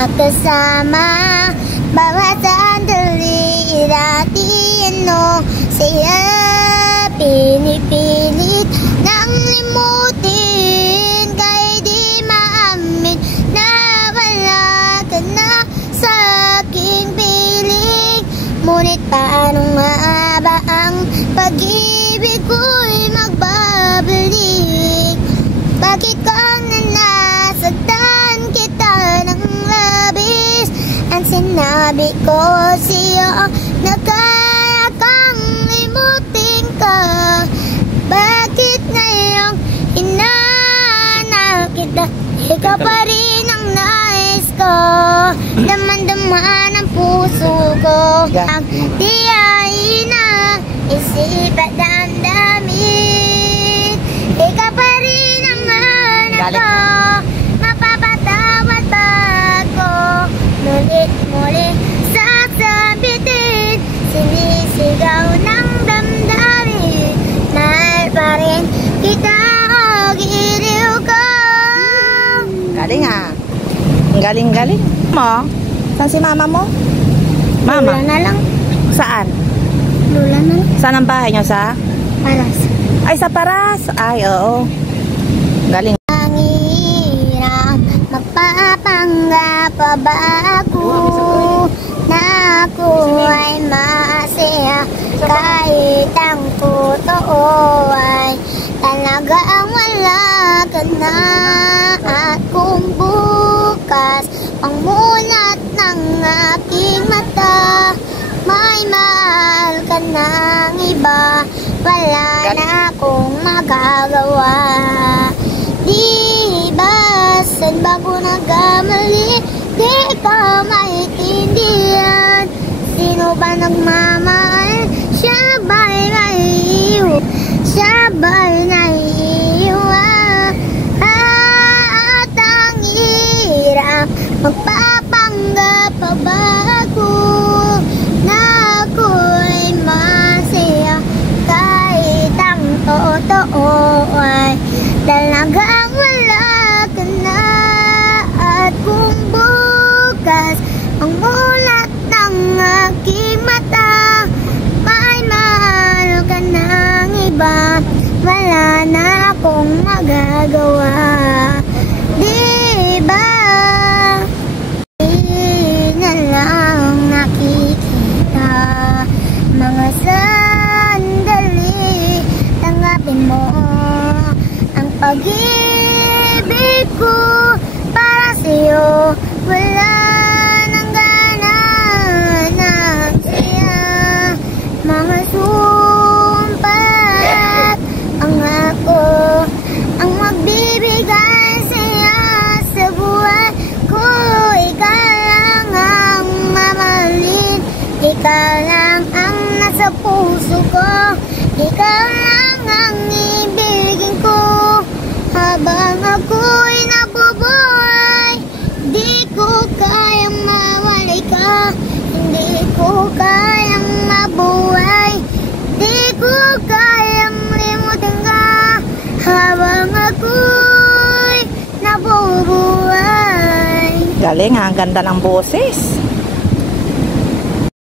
makasama. Bawat sandali iratiin mo siya, pinipilit nang limutin. Kahit di maamin na wala ka na sa aking piling. Ngunit paano nga ba ang pag-ibig ko'y magbabalik? Bakit kang nasaktan kita ng labis? Ang sinabi ko sa'yo na kaya kang limutin ka. Bakit ngayong hinahanap kita? Ikaw pa rin ang nais ko. Daman-daman ang puso ko. Ang diyain na isip at damdamin. Ikaw pa rin ang hanap ko. Mapapatawad ba ako? Mulit-muli sasabitin, sinisigaw ng damdamin. Mahal pa rin kita o giliw ko. Galing ah. Ang galing-galing mo. Saan si mama mo? Mama? Lula na lang. Saan? Lula na lang. Saan ang bahay nyo? Sa? Paras. Ay, sa Paras. Ay, oo. Galing. Ang hirap, magpapanggap pa ba ako na ako ay masaya? Kahit ang totoo ay talagang wala ka na. At kung bukas ang mulat ng aking mata, may mahal ka ng iba, wala na akong magagawa. Di ba saan ba ko nagkamali? Di ka maintindihan. Sino ba nagmamahal? Siya ba'y naiiwan? Siya ba'y naiiwan? At ang hirap, magpapanggap pa ba ako na ako'y masaya? Kahit ang totoo ay talagang wala ka na. At kung bukas ang mulat ng aking mata, may mahal ka ng iba, wala na akong magagawa. Di ba di na lang nakikita mga sandali? Tanggapin mo ang pag-ibig ko para sa'yo. Wala nang gana ng siya. Mga sumpat ang ako ang magbibigay sa'yo sa buhay ko. Ikaw lang ang mamahalin, ikaw lang ang nasa puso ko, ikaw lang ang ibigin ko. Habang ako'y nabubuhay, di ko kayang mawalay ka. Hindi ko kayang mabuhay, di ko kayang limutin ka. Habang ako'y nabubuhay. Galing ha. Ang ganda ng boses.